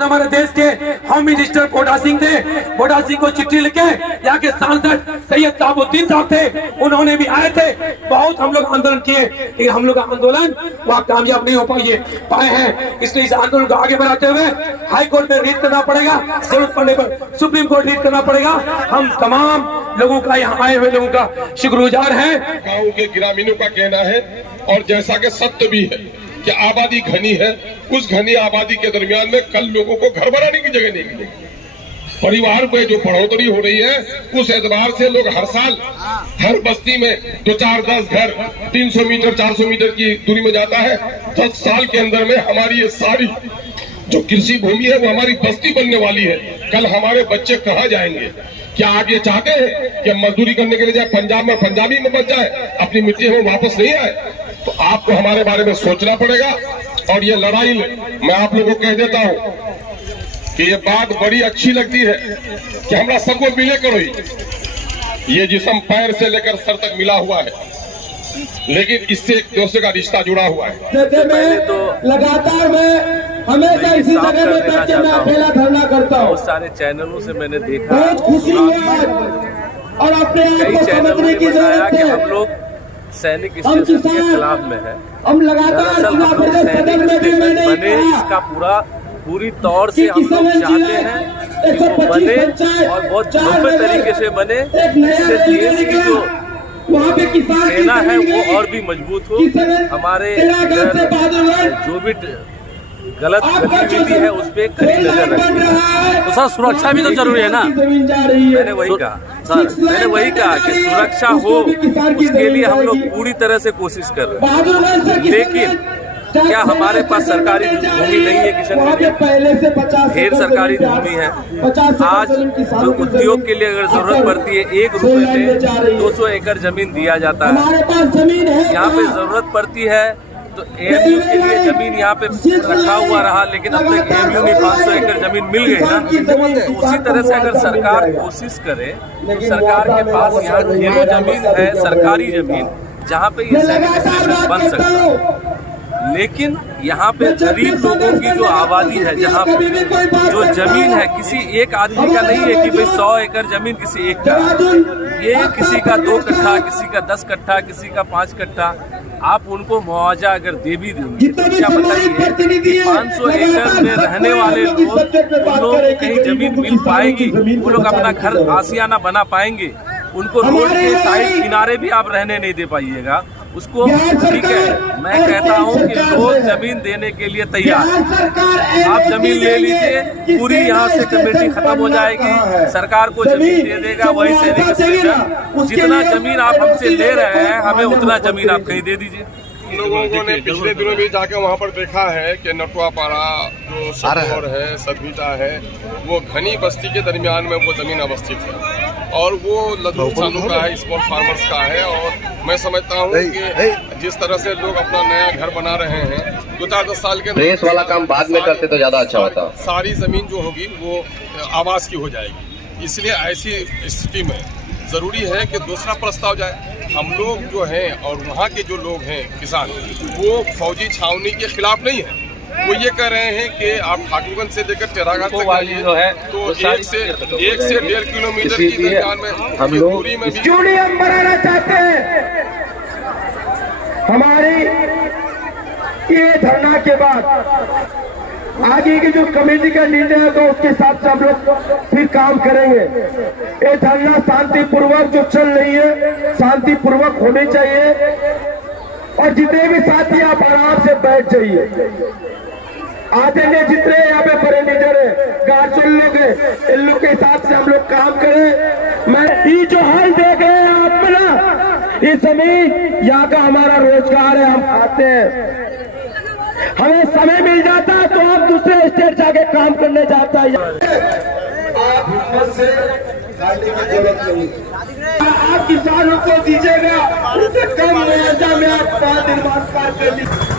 वक्त हमारे देश के होम मिनिस्टर बोडा सिंह थे। बोडा सिंह को चिट्ठी लिखे, यहाँ के सांसद सैयद साहबुद्दीन साहब थे, उन्होंने भी आए थे। बहुत हम लोग आंदोलन किए, लेकिन हम लोग का आंदोलन वहाँ कामयाब नहीं हो पाए हैं। इसलिए इस आंदोलन को आगे बढ़ाते हुए हाई कोर्ट में रीट करना पड़ेगा, जरूरत पड़ने पर सुप्रीम कोर्ट रीट करना पड़ेगा। हम तमाम लोगों का, यहाँ आए हुए लोगों का शुक्रगुजार है। गाँव के ग्रामीणों का कहना है, और जैसा कि सत्य भी है कि आबादी घनी है, उस घनी आबादी के दरमियान में कल लोगों को घर बनाने की जगह नहीं मिलेगी। परिवार में जो बढ़ोतरी हो रही है, उस एतबार से लोग हर साल हर बस्ती में 2, 4, 10 घर 300 मीटर 400 मीटर की दूरी में जाता है। 10 साल के अंदर में हमारी ये सारी जो कृषि भूमि है वो हमारी बस्ती बनने वाली है। कल हमारे बच्चे कहाँ जाएंगे? क्या आप ये चाहते हैं कि मजदूरी करने के लिए जाए पंजाब में, पंजाबी में बच जाए, अपनी मिट्टी में वापस नहीं आए? तो आपको हमारे बारे में सोचना पड़ेगा। और ये लड़ाई मैं आप लोगों को कह देता हूँ कि ये बात बड़ी अच्छी लगती है कि हमरा सबको मिले करो। ये जिस्म पैर से लेकर सर तक मिला हुआ है, लेकिन इससे एक दूसरे का रिश्ता जुड़ा हुआ है। तो लगातार मैं हमेशा इसी जगह में बैठ के मैं अकेला धरना करता हूँ। बहुत सारे चैनलों से मैंने देखा, बहुत खुशी है और अपने आप को समझने की जरूरत है। हम लोग सैनिक स्टेशन के खिलाफ में है। हम लगातार बने, इसका पूरी तौर से हम लोग चाहते हैं कि वो बने और बहुत भव्य तरीके से बने, जिससे देश की जो सेना है वो और भी मजबूत हो। हमारे जो भी गलत गतिविधि है उस पर कड़ी नजर रखें। तो सर सुरक्षा भी तो जरूरी है ना। मैंने वही कहा कि सुरक्षा हो, उसके लिए हम लोग पूरी तरह से कोशिश कर रहे हैं। लेकिन क्या हमारे पास सरकारी भूमि नहीं है? किशन में ढेर सरकारी भूमि है। आज जो उद्योग के लिए अगर जरूरत पड़ती है, 1 रुपए में 200 एकड़ जमीन दिया जाता है। यहाँ पे जरूरत पड़ती है तो एएमयू के लिए जमीन यहाँ पे रखा हुआ रहा, लेकिन अब तक एएमयू में 500 एकड़ जमीन मिल गई ना। तो उसी तरह से अगर सरकार कोशिश करे तो सरकार के पास यहाँ ढेरों जमीन है, सरकारी जमीन, जहाँ पे ये सैनिक स्टेशन बन सकता है। लेकिन यहाँ पे गरीब लोगों की जो आबादी है, जहाँ पे जो जमीन है किसी एक आदमी का नहीं है कि भाई 100 एकड़ जमीन किसी एक का, ये किसी का 2 कट्ठा, किसी का 10 कट्ठा, किसी का 5 कट्ठा। आप उनको मुआवजा अगर दे भी देंगे तो क्या बताइए 500 एकड़ में रहने वाले लोग, उन लोगों को कहीं जमीन मिल पाएगी? वो लोग अपना घर आशियाना बना पाएंगे? उनको रोड के साइड किनारे भी आप रहने नहीं दे पाइएगा उसको। ठीक है, मैं कहता हूँ कि लोग जमीन देने के लिए तैयार हैं। आप जमीन ले लीजिए, पूरी यहाँ से कमेटी खत्म हो जाएगी, सरकार को जमीन दे देगा वही सैनिक स्टेशन। जितना जमीन आप हमसे ले रहे हैं, हमें उतना जमीन आप कहीं दे दीजिए। लोगों ने पिछले दिनों भी जाके वहाँ पर देखा है कि नटुआपाड़ा जो सतौर है, सदभीटा है, वो घनी बस्ती के दरमियान में वो जमीन अवस्थित है और वो लघु किसानों का है, स्मॉल फार्मर्स का है। और मैं समझता हूँ कि जिस तरह से लोग अपना नया घर बना रहे हैं, 2-4-10 साल के प्रेस वाला काम बाद में करते तो ज्यादा अच्छा होता। सारी जमीन जो होगी वो आवास की हो जाएगी। इसलिए ऐसी स्थिति में जरूरी है कि दूसरा प्रस्ताव जाए। हम लोग जो हैं और वहाँ के जो लोग हैं किसान, वो फौजी छावनी के खिलाफ नहीं है। वो ये कह रहे हैं कि आप ठाकुरगंज से लेकर टेराघाट तक जाइए तो 1 से 1.5 किलोमीटर की दरमियान में हम दूरी में भी स्टेडियम बनाना चाहते हैं। हमारी ये धरना के बाद आगे की जो कमेटी का निर्णय होगा उसके हिसाब से हम लोग फिर काम करेंगे। ये धरना शांतिपूर्वक जो चल रही है, शांतिपूर्वक होनी चाहिए। और जितने भी साथी आप आराम से बैठ जाइए। आधे ने जितने यहाँ पे बड़े लीडर है, गार्जियन लोग हैं, इन लोग के हिसाब से हम लोग काम करें। मैं ये जो हाल देख रहे हैं आप में ना, ये जमीन यहाँ का हमारा रोजगार है, हम खाते हैं। हमें समय मिल जाता है तो हम दूसरे स्टेट जाके काम करने जाता है। आप हिम्मत से गाड़ी की जरूरत नहीं, आप किसानों को दीजिएगा, उससे कम मुआवजा में आप 5 निर्माण कार्य कर लीजिए।